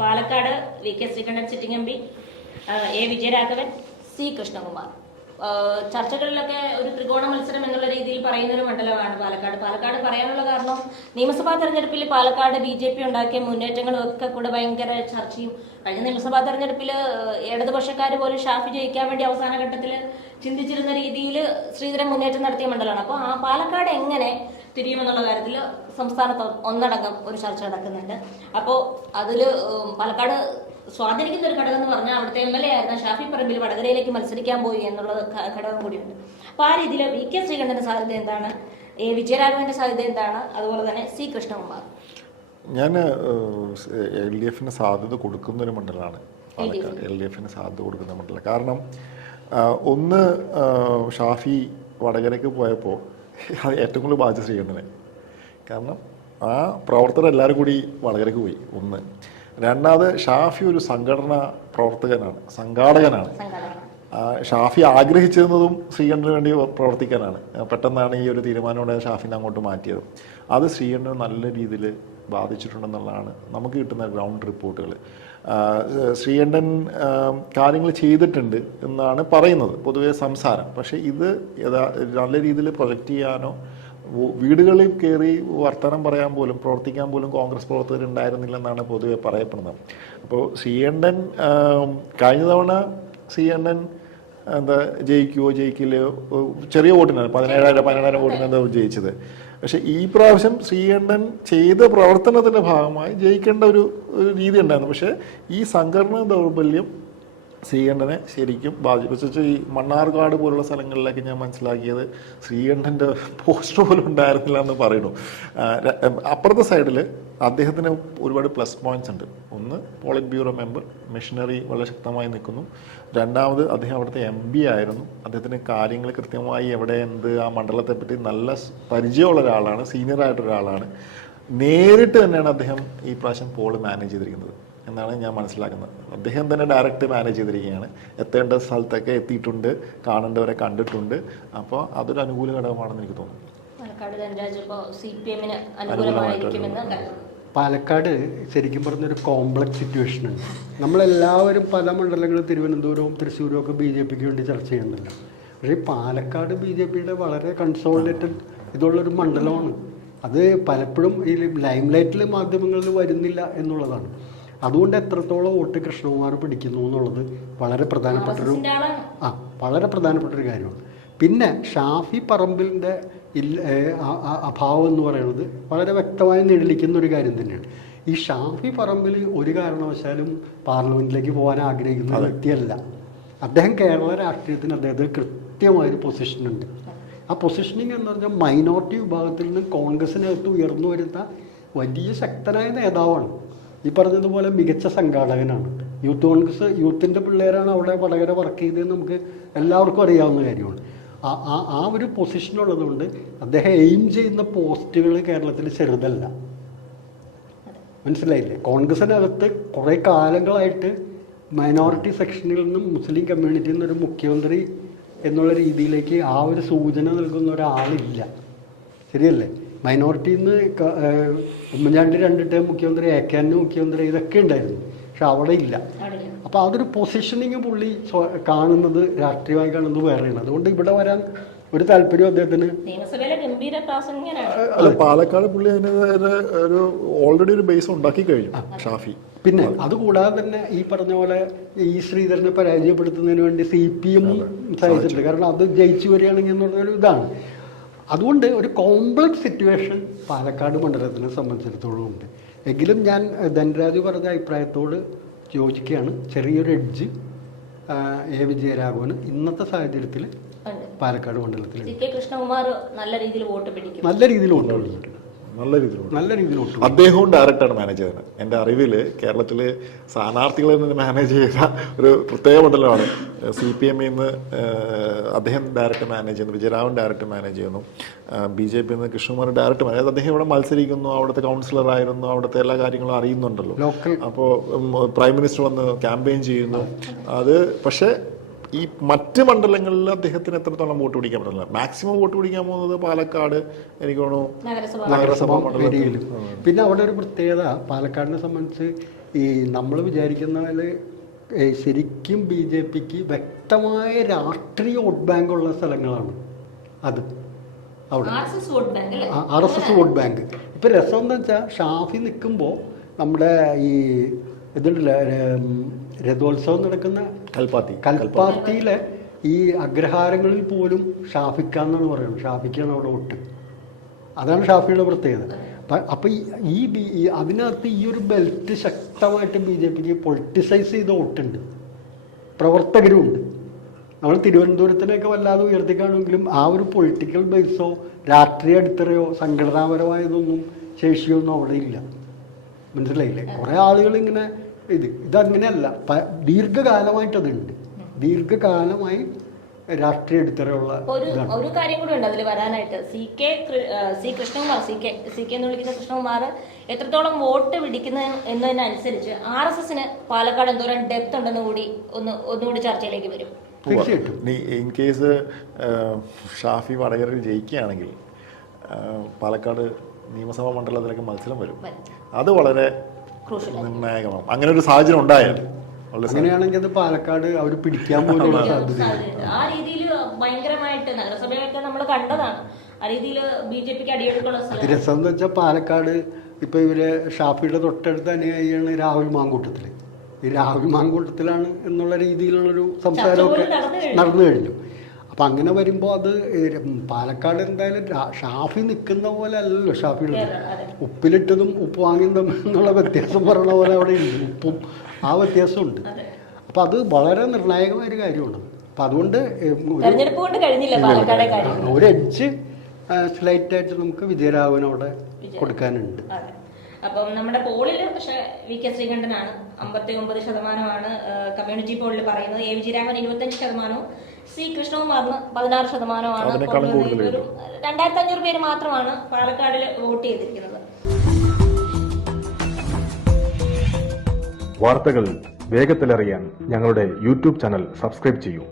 Palakkad V K Sreekandan sitting M P A Vijayaraghavan C Krishnakumar. ചർച്ചകളിലൊക്കെ ഒരു ത്രികോണ മത്സരം എന്നുള്ള രീതിയിൽ പറയുന്ന ഒരു മണ്ഡലമാണ് പാലക്കാട്. പാലക്കാട് പറയാനുള്ള കാരണം നിയമസഭാ തെരഞ്ഞെടുപ്പിൽ പാലക്കാട് ബി ജെ പി ഉണ്ടാക്കിയ മുന്നേറ്റങ്ങളും ഒക്കെ കൂടെ ഭയങ്കര ചർച്ചയും. കഴിഞ്ഞ നിയമസഭാ തെരഞ്ഞെടുപ്പിൽ ഇടതുപക്ഷക്കാർ പോലും ഷാഫി ജയിക്കാൻ വേണ്ടി അവസാന ഘട്ടത്തിൽ ചിന്തിച്ചിരുന്ന രീതിയിൽ ശ്രീധരൻ മുന്നേറ്റം നടത്തിയ മണ്ഡലമാണ്. അപ്പോൾ ആ പാലക്കാട് എങ്ങനെ തിരിയുമെന്നുള്ള കാര്യത്തിൽ സംസ്ഥാനത്ത് ഒന്നടങ്കം ഒരു ചർച്ച നടക്കുന്നുണ്ട്. അപ്പോൾ അതിൽ പാലക്കാട് സ്വാധീനിക്കുന്ന ഒരു ഘടകം എന്ന് പറഞ്ഞാൽ അവിടുത്തെ എം എൽ എ ആയിരുന്ന ഷാഫി പറമ്പിൽ വടകരയിലേക്ക് മത്സരിക്കാൻ പോയി എന്നുള്ള ഘടകം കൂടിയുണ്ട്. അപ്പോൾ ആ രീതിയിൽ വി കെ ശ്രീകണ്ഠന്റെ സാധ്യത എന്താണ്? എ വിജയരാഘവന്റെ സാധ്യത എന്താണ്? അതുപോലെ തന്നെ സി കൃഷ്ണകുമാർ. ഞാൻ എൽ ഡി എഫിന് സാധ്യത കൊടുക്കുന്ന ഒരു മണ്ഡലമാണ് എൽ ഡി എഫിന്. സാധ്യത കൊടുക്കുന്ന മണ്ഡലം. കാരണം ഒന്ന് ഷാഫി വടകരയ്ക്ക് പോയപ്പോൾ അത് ഏറ്റവും കൂടുതൽ ബാധിച്ച ശ്രീകണ്ഠനെ. കാരണം ആ പ്രവർത്തകർ എല്ലാവരും കൂടി വളരെ പോയി. ഒന്ന്. രണ്ടാമത് ഷാഫി ഒരു സംഘടന പ്രവർത്തകനാണ് സംഘാടകനാണ്. ഷാഫി ആഗ്രഹിച്ചിരുന്നതും ശ്രീകണ്ഠന് വേണ്ടി പ്രവർത്തിക്കാനാണ്. പെട്ടെന്നാണ് ഈ ഒരു തീരുമാനമോടെ ഷാഫിനെ അങ്ങോട്ട് മാറ്റിയത്. അത് ശ്രീകണ്ഠന് നല്ല രീതിയിൽ ബാധിച്ചിട്ടുണ്ടെന്നുള്ളതാണ് നമുക്ക് കിട്ടുന്ന ഗ്രൗണ്ട് റിപ്പോർട്ടുകൾ. ശ്രീകണ്ഠൻ കാര്യങ്ങൾ ചെയ്തിട്ടുണ്ട് എന്നാണ് പറയുന്നത് പൊതുവേ സംസാരം. പക്ഷേ ഇത് യഥാ നല്ല രീതിയിൽ പ്രൊജക്റ്റ് ചെയ്യാനോ വീടുകളിൽ കയറി വർത്തമാനം പറയാൻ പോലും പ്രവർത്തിക്കാൻ പോലും കോൺഗ്രസ് പ്രവർത്തകർ ഉണ്ടായിരുന്നില്ലെന്നാണ് പൊതുവെ പറയപ്പെടുന്നത്. അപ്പോൾ സി എൻ എൻ കഴിഞ്ഞ തവണ സി എൻ എൻ എന്താ ജയിക്കുവോ ജയിക്കില്ലയോ ചെറിയ വോട്ടിനാണ് പതിനേഴായിരം പതിനേഴായിരം വോട്ടിന് എന്താ ജയിച്ചത്. പക്ഷെ ഈ പ്രാവശ്യം സി ശ്രീകണ്ഠൻ ചെയ്ത പ്രവർത്തനത്തിന്റെ ഭാഗമായി ജയിക്കേണ്ട ഒരു രീതി ഉണ്ടായിരുന്നു. പക്ഷെ ഈ സംഘടന ദൗർബല്യം ശ്രീകണ്ഠനെ ശരിക്കും ബാധിച്ചു ഈ മണ്ണാർക്കാട് പോലുള്ള സ്ഥലങ്ങളിലൊക്കെ ഞാൻ മനസ്സിലാക്കിയത് ശ്രീകണ്ഠന്റെ പോസ്റ്റർ പോലും ഉണ്ടായിരുന്നില്ല എന്ന് പറയുന്നു. അപ്പുറത്തെ സൈഡിൽ അദ്ദേഹത്തിന് ഒരുപാട് പ്ലസ് പോയിന്റ്സ് ഉണ്ട്. ഒന്ന് പോളിറ്റ് ബ്യൂറോ മെമ്പർ മിഷനറി വളരെ ശക്തമായി നിൽക്കുന്നു. രണ്ടാമത് അദ്ദേഹം അവിടുത്തെ എം പി ആയിരുന്നു. അദ്ദേഹത്തിന് കാര്യങ്ങൾ കൃത്യമായി എവിടെ എന്ത് ആ മണ്ഡലത്തെ പറ്റി നല്ല പരിചയമുള്ള ഒരാളാണ് ഒരാളാണ് നേരിട്ട് തന്നെയാണ് അദ്ദേഹം ഈ പ്രാവശ്യം പോൾ മാനേജ് ചെയ്തിരിക്കുന്നത്. എന്നാണ് ഞാൻ മനസ്സിലാക്കുന്നത്. അദ്ദേഹം തന്നെ ഡയറക്റ്റ് മാനേജ് ചെയ്തിരിക്കുകയാണ്. എത്തേണ്ട സ്ഥലത്തൊക്കെ എത്തിയിട്ടുണ്ട് കാണേണ്ടവരെ കണ്ടിട്ടുണ്ട്. അപ്പോൾ അതൊരു അനുകൂല ഘടകമാണെന്ന് എനിക്ക് തോന്നുന്നു. പാലക്കാട് ശരിക്കും പറഞ്ഞൊരു കോംപ്ലക്സ് സിറ്റുവേഷൻ ഉണ്ട് നമ്മളെല്ലാവരും പല മണ്ഡലങ്ങളും തിരുവനന്തപുരവും തൃശ്ശൂരും ഒക്കെ ബി ജെ പിക്ക് വേണ്ടി ചർച്ച ചെയ്യുന്നുണ്ട്. പക്ഷേ ഈ പാലക്കാട് ബി ജെ പിയുടെ വളരെ കൺസോളിഡേറ്റഡ് ഇതുള്ളൊരു മണ്ഡലമാണ്. അത് പലപ്പോഴും ഈ ലൈംലൈറ്റിൽ മാധ്യമങ്ങളിൽ വരുന്നില്ല എന്നുള്ളതാണ്. അതുകൊണ്ട് എത്രത്തോളം വോട്ട് കൃഷ്ണകുമാർ പിടിക്കുന്നു എന്നുള്ളത് വളരെ പ്രധാനപ്പെട്ടൊരു ആ വളരെ പ്രധാനപ്പെട്ടൊരു കാര്യമാണ്. പിന്നെ ഷാഫി പറമ്പിലിന്റെ ഇല്ല അഭാവം എന്ന് പറയുന്നത് വളരെ വ്യക്തമായി നിഴലിക്കുന്ന ഒരു കാര്യം തന്നെയാണ്. ഈ ഷാഫി പറമ്പിൽ ഒരു കാരണവശാലും പാർലമെന്റിലേക്ക് പോകാൻ ആഗ്രഹിക്കുന്ന വ്യക്തിയല്ല. അദ്ദേഹം കേരള രാഷ്ട്രീയത്തിന് അദ്ദേഹത്തിന് കൃത്യമായൊരു പൊസിഷനുണ്ട്. ആ പൊസിഷനിങ് എന്ന് പറഞ്ഞാൽ മൈനോറിറ്റി വിഭാഗത്തിൽ നിന്ന് കോൺഗ്രസിനകത്ത് ഉയർന്നു വരുന്ന വലിയ ശക്തനായ നേതാവാണ്. ഈ പറഞ്ഞതുപോലെ മികച്ച സംഘാടകനാണ്. യൂത്ത് കോൺഗ്രസ് യൂത്തിന്റെ പിള്ളേരാണ് അവിടെ വടകര വർക്ക് ചെയ്തതെന്ന് നമുക്ക് എല്ലാവർക്കും അറിയാവുന്ന കാര്യമാണ്. ആ ആ ഒരു പൊസിഷനുള്ളതുകൊണ്ട് അദ്ദേഹം എയിം ചെയ്യുന്ന പോസ്റ്റുകൾ കേരളത്തിൽ ചെറുതല്ല. മനസ്സിലായില്ലേ? കോൺഗ്രസിനകത്ത് കുറേ കാലങ്ങളായിട്ട് മൈനോറിറ്റി സെക്ഷനിൽ നിന്നും മുസ്ലിം കമ്മ്യൂണിറ്റിയിൽ നിന്നൊരു മുഖ്യമന്ത്രി എന്നുള്ള രീതിയിലേക്ക് ആ ഒരു സൂചന നൽകുന്ന ഒരാളില്ല. ശരിയല്ലേ? മൈനോറിറ്റിയിൽ നിന്ന് ഉമ്മൻചാണ്ടി രണ്ട് ടേം മുഖ്യമന്ത്രി എ കെ അന്ന് മുഖ്യമന്ത്രി ഇതൊക്കെ ഉണ്ടായിരുന്നു. പക്ഷെ അവിടെ ഇല്ല. അപ്പോൾ അതൊരു പൊസിഷനിങ് പുള്ളി കാണുന്നത് രാഷ്ട്രീയമായി കാണുന്നത് വേറെയാണ്. അതുകൊണ്ട് ഇവിടെ വരാൻ ഒരു താല്പര്യം അദ്ദേഹത്തിന് നിയമസഭയിലെ ഗംഭീര പ്രാസംഗികനാണ് അല്ല പാലക്കാട് പുള്ളി അതിന് ഒരു ഓൾറെഡി ഒരു ബേസ് ഉണ്ടാക്കി കഴിഞ്ഞു ഷാഫി. പിന്നെ അതുകൂടാതെ തന്നെ ഈ പറഞ്ഞ പോലെ ഈ ശ്രീധരനെ പരാജയപ്പെടുത്തുന്നതിന് വേണ്ടി സി പി എം സഹായിച്ചിട്ടുണ്ട്. കാരണം അത് ജയിച്ചു വരികയാണെങ്കിൽ എന്നുള്ളൊരു ഇതാണ്. അതുകൊണ്ട് ഒരു കോംപ്ലക്സ് സിറ്റുവേഷൻ പാലക്കാട് മണ്ഡലത്തിനെ സംബന്ധിച്ചിടത്തോളം ഉണ്ട്. എങ്കിലും ഞാൻ ധനരാജ് പറഞ്ഞ അഭിപ്രായത്തോട് യോജിക്കുകയാണ്. ചെറിയൊരു എഡ്ജ് എ. വിജയരാഘവന് ഇന്നത്തെ സാഹചര്യത്തിൽ പാലക്കാട് മണ്ഡലത്തിൽ നല്ല രീതിയിൽ വോട്ട് പിടിക്കും. നല്ല രീതിയിൽ കൊണ്ടുപോകുന്നുണ്ട് നല്ല രീതിയിലോട്ട്. നല്ല രീതിയിലോട്ട്. അദ്ദേഹവും ഡയറക്റ്റാണ് മാനേജ് ചെയ്യുന്നത്. എന്റെ അറിവിൽ കേരളത്തിൽ സ്ഥാനാർത്ഥികളിൽ നിന്ന് മാനേജ് ചെയ്ത ഒരു പ്രത്യേക മണ്ഡലമാണ്. സി പി എമ്മിൽ നിന്ന് അദ്ദേഹം ഡയറക്റ്റ് മാനേജ് ചെയ്യുന്നു. വിജയരാമൻ ഡയറക്റ്റ് മാനേജ് ചെയ്യുന്നു. ബി ജെ പിയിൽ നിന്ന് കൃഷ്ണകുമാർ ഡയറക്റ്റ് മാനേജ് അദ്ദേഹം ഇവിടെ മത്സരിക്കുന്നു അവിടുത്തെ കൗൺസിലർ ആയിരുന്നു അവിടുത്തെ എല്ലാ കാര്യങ്ങളും അറിയുന്നുണ്ടല്ലോ. അപ്പോൾ പ്രൈം മിനിസ്റ്റർ വന്ന് ക്യാമ്പയിൻ ചെയ്യുന്നു. അത് പക്ഷേ ഈ മറ്റ് മണ്ഡലങ്ങളിൽ അദ്ദേഹത്തിന് എത്രത്തോളം വോട്ട് പിടിക്കാൻ പറ്റില്ല മാക്സിമം വോട്ട് പിടിക്കാൻ പോകുന്നത് പാലക്കാട് എനിക്ക് തോന്നുന്നു നഗരസഭ നഗരസഭാ മണ്ഡലം പിന്നെ അവിടെ ഒരു പ്രത്യേകത പാലക്കാടിനെ സംബന്ധിച്ച് ഈ നമ്മൾ വിചാരിക്കുന്ന ശരിക്കും ബി ജെ പിക്ക് വ്യക്തമായ രാഷ്ട്രീയ വോട്ട് ബാങ്ക് ഉള്ള സ്ഥലങ്ങളാണ് അത്. അവിടെ. R S S vote bank ഇപ്പൊ രസം എന്താ വെച്ചാൽ ഷാഫി നിൽക്കുമ്പോൾ നമ്മുടെ ഈ ഇതുണ്ടല്ലോ രഥോത്സവം നടക്കുന്ന കൽപ്പാത്തി കൽപ്പാത്തിയിലെ ഈ അഗ്രഹാരങ്ങളിൽ പോലും ഷാഫിക്കാന്നാണ് പറയുന്നത്. ഷാഫിക്കാണ് അവിടെ ഒട്ട്. അതാണ് ഷാഫിയുടെ പ്രത്യേകത. അപ്പ- ഈ- ഈ അതിനകത്ത് ഈ ഒരു ബെൽറ്റ് ശക്തമായിട്ട് ബി ജെ പിക്ക് പൊളിറ്റിസൈസ് ചെയ്ത വോട്ടുണ്ട്. പ്രവർത്തകരുമുണ്ട്. നമ്മൾ തിരുവനന്തപുരത്തിനെയൊക്കെ വല്ലാതെ ഉയർത്തിക്കാണെങ്കിലും ആ ഒരു പൊളിറ്റിക്കൽ ബേസോ രാഷ്ട്രീയ അടിത്തറയോ സംഘടനാപരമായതൊന്നും ശേഷിയൊന്നും അവിടെ ഇല്ല. മനസ്സിലായില്ലേ? കുറേ ആളുകൾ ഇങ്ങനെ ഇത് ഇതങ്ങനെയല്ല. പ- ദീർഘകാലമായിട്ട് അതുണ്ട് ദീർഘകാലമായി രാഷ്ട്രീയ അടിത്തറയുള്ള ഒരു ഒരു കാര്യം കൂടി ഉണ്ട് അതിൽ വരാനായിട്ട്. C K C Krishnakumar C K C K എന്ന് വിളിക്കുന്ന കൃഷ്ണകുമാർ എത്രത്തോളം വോട്ട് പിടിക്കുന്ന എന്നതിനനുസരിച്ച് ആർ എസ് എസിന് പാലക്കാട് എന്തോരം ഡെപ്ത് ഉണ്ടെന്ന് കൂടി ഒന്ന് ഒന്നുകൂടി ചർച്ചയിലേക്ക് വരും. തീർച്ചയായിട്ടും. നീ ഇൻ കേസ് ഷാഫി വടകരയിൽ ജയിക്കുകയാണെങ്കിൽ പാലക്കാട് നിയമസഭാ മണ്ഡലത്തിലേക്ക് മത്സരം വരും. അത് വളരെ ക്രൂഷ്യൽ നിർണായകമാണ്. അങ്ങനെ ഒരു സാഹചര്യം ഉണ്ടായാലും അങ്ങനെയാണെങ്കിൽ അത് പാലക്കാട് അവർ പിടിക്കാൻ പോലുള്ള സാധ്യത. ആ രീതിയിൽ ഭയങ്കരമായിട്ട് നഗരസഭയൊക്കെ നമ്മൾ കണ്ടതാണ്. ആ രീതിയിൽ ബി ജെ പിക്ക് സ്ഥലം രസം എന്ന് വെച്ചാൽ പാലക്കാട് ഇപ്പൊ ഇവർ ഷാഫിയുടെ തൊട്ടടുത്ത് അനുയായിയാണ് രാഹുൽ മാങ്കൂട്ടത്തിൽ. ഈ രാഹുൽ മാങ്കൂട്ടത്തിലാണ് എന്നുള്ള രീതിയിലുള്ളൊരു സംസാരമൊക്കെ നടന്നു കഴിഞ്ഞു. അപ്പൊ അങ്ങനെ വരുമ്പോൾ അത് പാലക്കാട് എന്തായാലും ഷാഫി നിൽക്കുന്ന പോലെ അല്ലല്ലോ അതെ. ഉപ്പിലിട്ടതും ഉപ്പ് വാങ്ങിയതും എന്നുള്ള വ്യത്യാസം പറയണ പോലെ അവിടെ ഉപ്പും ആ വ്യത്യാസമുണ്ട്. അപ്പം അത് വളരെ നിർണായകമായ ഒരു കാര്യമാണ്. അപ്പം അതുകൊണ്ട് ഒരു എഡ്ജ് സ്ലൈറ്റ് ആയിട്ട് നമുക്ക് വിജയരാഘവനവിടെ കൊടുക്കാനുണ്ട്. അതെ. അപ്പം നമ്മുടെ പോളിൽ പക്ഷെ വി കെ ശ്രീകണ്ഠനാണ്. അമ്പത്തി ഒമ്പത് ശതമാനമാണ് കമ്മ്യൂണിറ്റി പോളിൽ പറയുന്നത്. എ വിജയരാഘവൻ ഇരുപത്തഞ്ച് ശതമാനവും സി കൃഷ്ണകുമാറിന് പതിനാറ് ശതമാനമാണ് ഒരു രണ്ടായിരത്തി അഞ്ഞൂറ് പേര് മാത്രമാണ് പാലക്കാടിൽ വോട്ട് ചെയ്തിരിക്കുന്നത്. വാർത്തകൾ വേഗത്തിലറിയാൻ ഞങ്ങളുടെ യൂട്യൂബ് ചാനൽ സബ്സ്ക്രൈബ് ചെയ്യൂ.